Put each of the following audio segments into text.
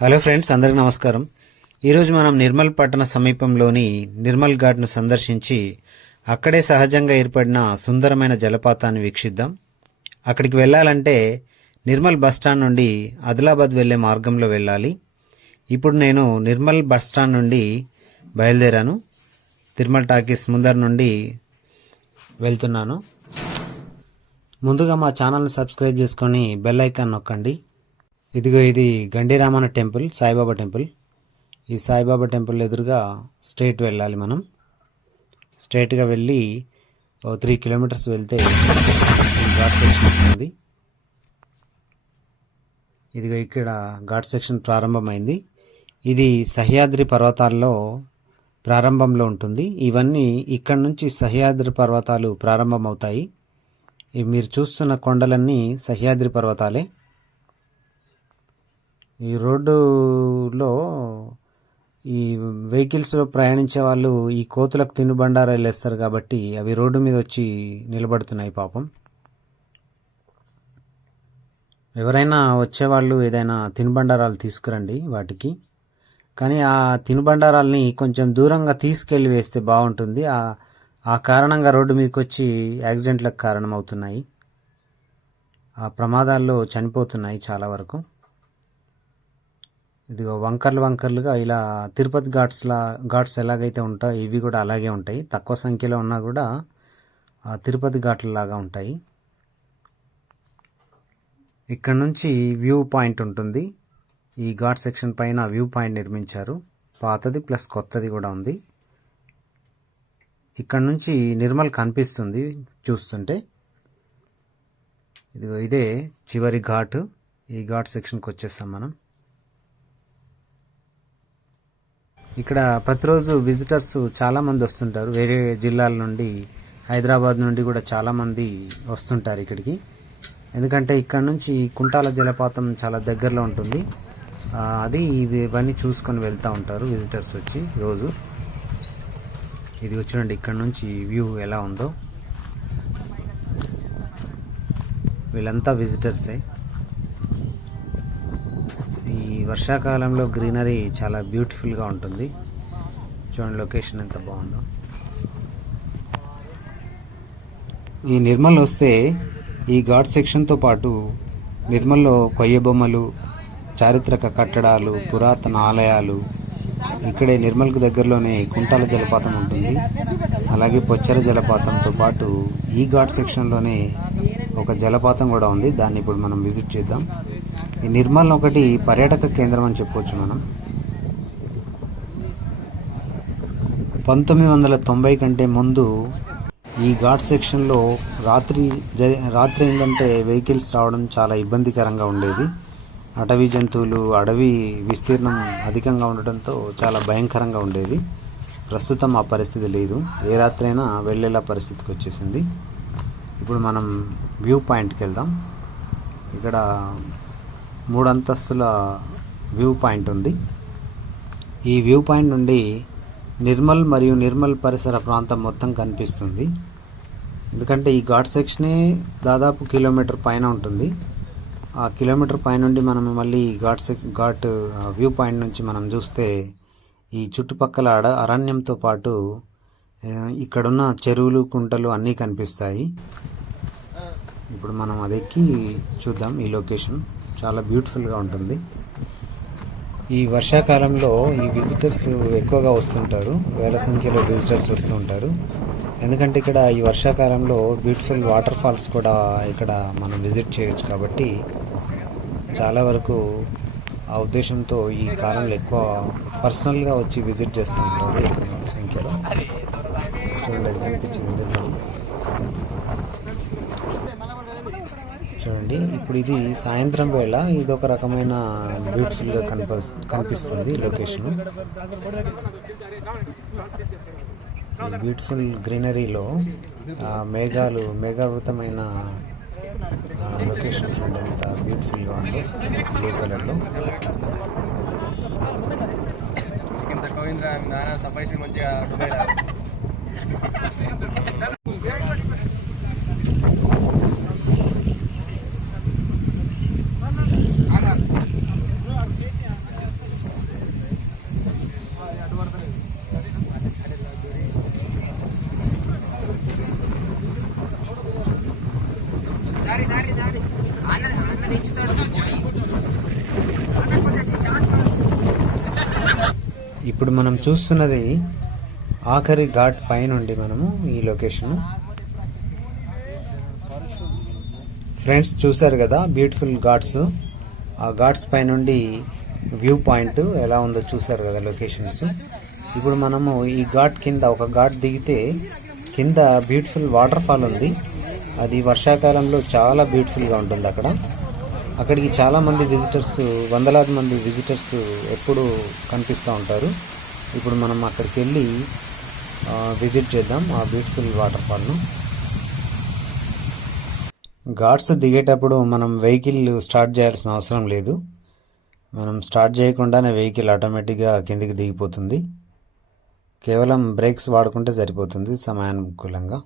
Hello friends అందరికి నమస్కారం. ఈరోజు మనం నిర్మల్ పట్టణ సమీపంలోని నిర్మల్ ఘాట్ను సందర్శించి అక్కడే సహజంగా ఏర్పడిన సుందరమైన జలపాతాన్ని వీక్షిద్దాం. అక్కడికి వెళ్ళాలంటే నిర్మల్ బస్టాండ్ నుండి ఆదిలాబాద్ వెళ్ళే మార్గంలో వెళ్ళాలి. ఇప్పుడు నేను నిర్మల్ బస్టాండ్ నుండి బయలుదేరాను. తిరుమల టాకీస్ ముందర నుండి వెళ్తున్నాను. ముందుగా మా ఛానల్ని సబ్స్క్రైబ్ చేసుకొని బెల్ ఐకాన్ నొక్కండి. ఇదిగో ఇది గండిరామన టెంపుల్ సాయిబాబా టెంపుల్. ఈ సాయిబాబా టెంపుల్ ఎదురుగా స్ట్రైట్ వెళ్ళాలి మనం. స్ట్రైట్గా వెళ్ళి ఓ త్రీ కిలోమీటర్స్ వెళ్తే ఘాట్ సెక్షన్ వస్తుంది ఇదిగో ఇక్కడ ఘాట్ సెక్షన్ ప్రారంభమైంది. ఇది సహ్యాద్రి పర్వతాల్లో ప్రారంభంలో ఉంటుంది. ఇవన్నీ ఇక్కడ నుంచి సహ్యాద్రి పర్వతాలు ప్రారంభమవుతాయి. మీరు చూస్తున్న కొండలన్నీ సహ్యాద్రి పర్వతాలే. ఈ రోడ్డులో ఈ వెహికల్స్లో ప్రయాణించే వాళ్ళు ఈ కోతులకు తినుబండారాలు వేస్తారు కాబట్టి అవి రోడ్డు మీద వచ్చి నిలబడుతున్నాయి పాపం. ఎవరైనా వచ్చేవాళ్ళు ఏదైనా తినుబండారాలు తీసుకురండి వాటికి. కానీ ఆ తినుబండారాల్ని కొంచెం దూరంగా తీసుకెళ్ళి వేస్తే బాగుంటుంది. ఆ ఆ కారణంగా రోడ్డు మీదకి వచ్చి యాక్సిడెంట్లకు కారణమవుతున్నాయి. ఆ ప్రమాదాల్లో చనిపోతున్నాయి చాలా వరకు. ఇదిగో వంకర్లు వంకర్లుగా ఇలా తిరుపతి ఘాట్స్లా ఘాట్స్ ఎలాగైతే ఉంటాయో ఇవి కూడా అలాగే ఉంటాయి. తక్కువ సంఖ్యలో ఉన్నా కూడా ఆ తిరుపతి ఘాట్ల లాగా ఉంటాయి. ఇక్కడ నుంచి వ్యూ పాయింట్ ఉంటుంది. ఈ ఘాట్ సెక్షన్ పైన వ్యూ పాయింట్ నిర్మించారు. పాతది ప్లస్ కొత్తది కూడా ఉంది. ఇక్కడ నుంచి నిర్మల్ కనిపిస్తుంది చూస్తుంటే. ఇదిగో ఇదే చివరి ఘాట్. ఈ ఘాట్ సెక్షన్కి వచ్చేస్తాం మనం. ఇక్కడ ప్రతిరోజు విజిటర్స్ చాలామంది వస్తుంటారు. వేరే జిల్లాల నుండి హైదరాబాద్ నుండి కూడా చాలామంది వస్తుంటారు ఇక్కడికి. ఎందుకంటే ఇక్కడ నుంచి కుంటాల జలపాతం చాలా దగ్గరలో ఉంటుంది. అది ఇవన్నీ చూసుకొని వెళ్తూ ఉంటారు విజిటర్స్ వచ్చి రోజు. ఇది చూడండి ఇక్కడ నుంచి వ్యూ ఎలా ఉందో. వీళ్ళంతా విజిటర్సే వర్షాకాలంలో గ్రీనరీ చాలా బ్యూటిఫుల్గా ఉంటుంది. చూడండి లొకేషన్ ఎంత బాగుందో. ఈ నిర్మల్ వస్తే ఈ ఘాట్ సెక్షన్తో పాటు నిర్మల్లో కొయ్య బొమ్మలు చారిత్రక కట్టడాలు పురాతన ఆలయాలు ఇక్కడే నిర్మల్కి దగ్గరలోనే కుంటాల జలపాతం ఉంటుంది. అలాగే పొచ్చర జలపాతంతో పాటు ఈ ఘాట్ సెక్షన్లోనే ఒక జలపాతం కూడా ఉంది. దాన్ని ఇప్పుడు మనం విజిట్ చేద్దాం. ఈ నిర్మల్ ఒకటి పర్యాటక కేంద్రం అని చెప్పవచ్చు మనం. పంతొమ్మిది వందల తొంభై కంటే ముందు ఈ ఘాట్ సెక్షన్లో రాత్రి జ- రాత్రి ఏంటంటే వెహికల్స్ రావడం చాలా ఇబ్బందికరంగా ఉండేది. అటవీ జంతువులు అడవి విస్తీర్ణం అధికంగా ఉండటంతో చాలా భయంకరంగా ఉండేది. ప్రస్తుతం ఆ పరిస్థితి లేదు. ఏ రాత్రైనా వెళ్ళేలా పరిస్థితికి వచ్చేసింది. ఇప్పుడు మనం వ్యూ పాయింట్కి వెళ్దాం. ఇక్కడ మూడు అంతస్తుల వ్యూ పాయింట్ ఉంది. ఈ వ్యూ పాయింట్ నుండి నిర్మల్ మరియు నిర్మల్ పరిసర ప్రాంతం మొత్తం కనిపిస్తుంది. ఎందుకంటే ఈ ఘాట్ సెక్షనే దాదాపు కిలోమీటర్ పైన ఉంటుంది. ఆ కిలోమీటర్ పైన నుండి మనం మళ్ళీ ఘాట్ సెక్ ఘాట్ వ్యూ పాయింట్ నుంచి మనం చూస్తే ఈ చుట్టుపక్కల అడ అరణ్యంతో పాటు ఇక్కడున్న చెరువులు కుంటలు అన్నీ కనిపిస్తాయి. ఇప్పుడు మనం అది ఎక్కి చూద్దాం ఈ లొకేషన్. చాలా బ్యూటిఫుల్గా ఉంటుంది. ఈ వర్షాకాలంలో ఈ విజిటర్స్ ఎక్కువగా వస్తుంటారు. వేల సంఖ్యలో విజిటర్స్ వస్తుంటారు ఎందుకంటే ఇక్కడ ఈ వర్షాకాలంలో బ్యూటిఫుల్ వాటర్ ఫాల్స్ కూడా ఇక్కడ మనం విజిట్ చేయొచ్చు కాబట్టి చాలా వరకు ఆ ఉద్దేశంతో ఈ కాలంలో ఎక్కువ పర్సనల్గా వచ్చి విజిట్ చేస్తూ ఉంటారు ఎక్కువ సంఖ్యలో. కనిపించింది చూడండి. ఇప్పుడు ఇది సాయంత్రం వేళ ఇది ఒక రకమైన బ్యూటిఫుల్గా కనిప కనిపిస్తుంది లొకేషన్ బ్యూటిఫుల్ గ్రీనరీలో మేఘాలు మేఘావృతమైన లొకేషన్ చూడండి. ఎంత బ్యూటిఫుల్గా ఉంది. బ్లూ కలర్లో లో మంచిగా ఇప్పుడు మనం చూస్తున్నది ఆఖరి ఘాట్ పైనుండి మనము ఈ లొకేషన్ ఫ్రెండ్స్ చూశారు కదా బ్యూటిఫుల్ ఘాట్స్. ఆ ఘాట్స్ పైనుండి వ్యూ పాయింట్ ఎలా ఉందో చూశారు కదా లొకేషన్స్ ఇప్పుడు మనము ఈ ఘాట్ కింద ఒక ఘాట్ దిగితే కింద బ్యూటిఫుల్ వాటర్ ఫాల్ ఉంది. అది వర్షాకాలంలో చాలా బ్యూటిఫుల్గా ఉంటుంది అక్కడ. అక్కడికి చాలామంది విజిటర్స్ వందలాది మంది విజిటర్స్ ఎప్పుడు కనిపిస్తూ ఉంటారు. ఇప్పుడు మనం అక్కడికి వెళ్ళి విజిట్ చేద్దాం ఆ బ్యూటిఫుల్ వాటర్ ఫాల్ను ఘాట్స్ దిగేటప్పుడు మనం వెహికల్ స్టార్ట్ చేయాల్సిన అవసరం లేదు. మనం స్టార్ట్ చేయకుండానే వెహికల్ ఆటోమేటిక్గా కిందికి దిగిపోతుంది. కేవలం బ్రేక్స్ వాడుకుంటే సరిపోతుంది సమయానుకూలంగా.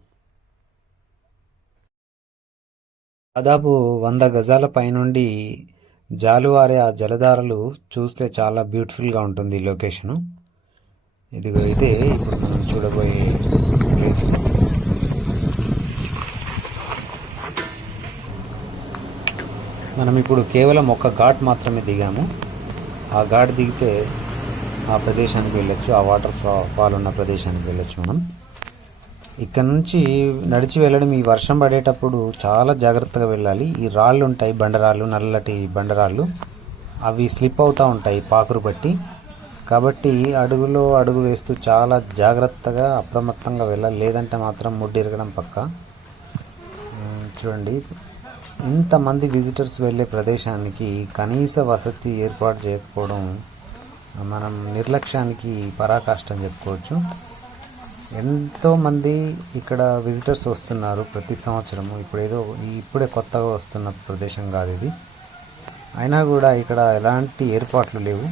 దాదాపు వంద గజాల పైనుండి జాలువారే ఆ జలధారలు చూస్తే చాలా బ్యూటిఫుల్గా ఉంటుంది ఈ లొకేషను. ఇదిగో ఇదే ఇప్పుడు మనం చూడబోయే ప్లేస్. మనం ఇప్పుడు కేవలం ఒక ఘాట్ మాత్రమే దిగాము. ఆ ఘాట్ దిగితే ఆ ప్రదేశానికి వెళ్ళొచ్చు ఆ వాటర్ ఫాల్ ఉన్న ప్రదేశానికి వెళ్ళొచ్చు మనం. ఇక్కడ నుంచి నడిచి వెళ్ళడం ఈ వర్షం పడేటప్పుడు చాలా జాగ్రత్తగా వెళ్ళాలి. ఈ రాళ్ళు ఉంటాయి బండరాళ్ళు నల్లటి బండరాళ్ళు. అవి స్లిప్ అవుతూ ఉంటాయి పాకురు బట్టి కాబట్టి అడుగులో అడుగు వేస్తూ చాలా జాగ్రత్తగా అప్రమత్తంగా వెళ్ళాలి. లేదంటే మాత్రం ముడ్డిరగడం పక్క. చూడండి. ఇంతమంది విజిటర్స్ వెళ్ళే ప్రదేశానికి కనీస వసతి ఏర్పాటు చేయకపోవడం మనం నిర్లక్ష్యానికి పరాకాష్ట అని చెప్పుకోవచ్చు. ఎంతోమంది ఇక్కడ విజిటర్స్ వస్తున్నారు ప్రతి సంవత్సరము. ఇప్పుడు ఏదో ఇప్పుడే కొత్తగా వస్తున్న ప్రదేశం కాదు ఇది. అయినా కూడా ఇక్కడ ఎలాంటి ఏర్పాట్లు లేవు.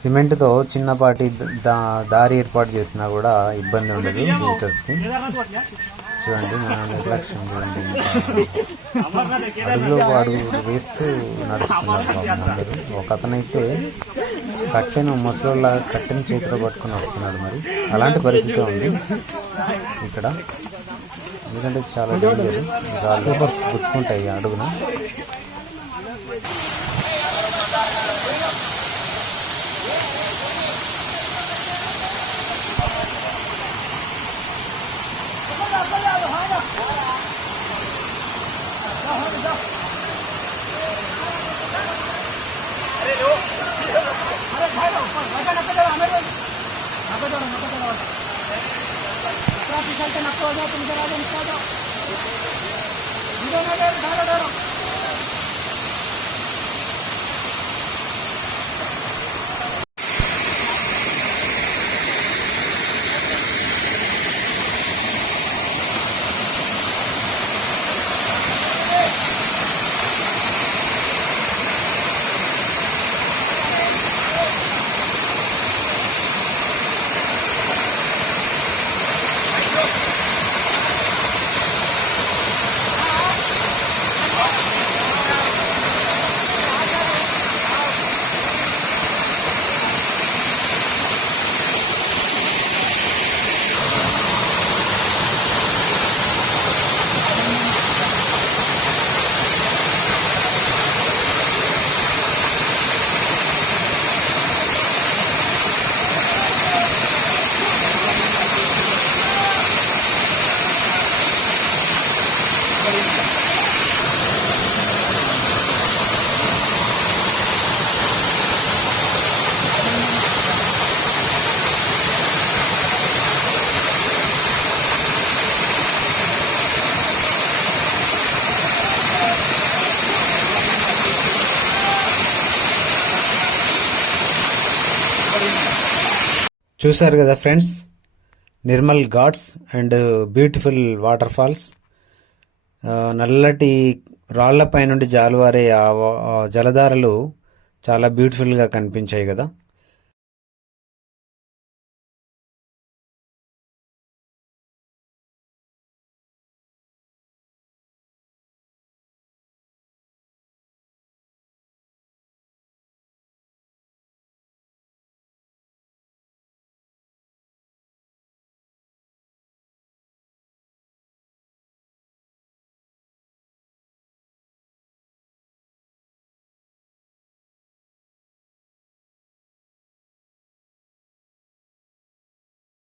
సిమెంట్తో చిన్నపాటి దా దారి ఏర్పాటు చేసినా కూడా ఇబ్బంది ఉండదు విజిటర్స్కి చూడండి మన నిర్లక్ష్యం చూడండి. అడుగులో అడుగు వేస్తూ నడుస్తున్నారు అందరూ. ఒక అతనైతే కట్టెను ముసలోళ్ళ కట్టెను చేతిలో పట్టుకొని వస్తున్నాడు మరి. అలాంటి పరిస్థితి ఉంది. ఇక్కడ. ఎందుకంటే చాలా డేంజర్ రాళ్ళు గుచ్చుకుంటాయి అడుగున. Traffic salta na todo, tumira na todo. Dito na dero, dero, dero. చూశారు కదా friends? Nirmal ghats and beautiful waterfalls. నల్లటి రాళ్ళపై నుండి జాలువారే జలధారలు చాలా బ్యూటిఫుల్గా కనిపించాయి కదా.